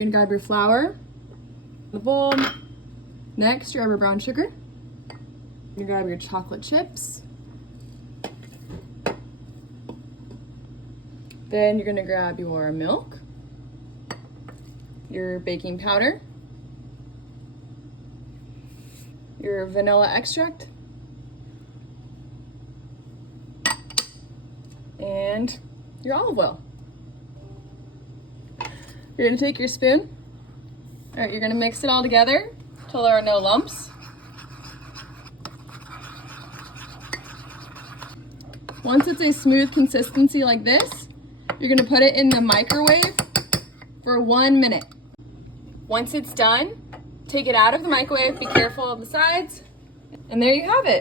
You're gonna grab your flour, the bowl. Next, grab your brown sugar. You grab your chocolate chips. Then you're gonna grab your milk, your baking powder, your vanilla extract, and your olive oil. You're gonna take your spoon. All right, you're gonna mix it all together till there are no lumps. Once it's a smooth consistency like this, you're gonna put it in the microwave for 1 minute. Once it's done, take it out of the microwave, be careful of the sides, and there you have it.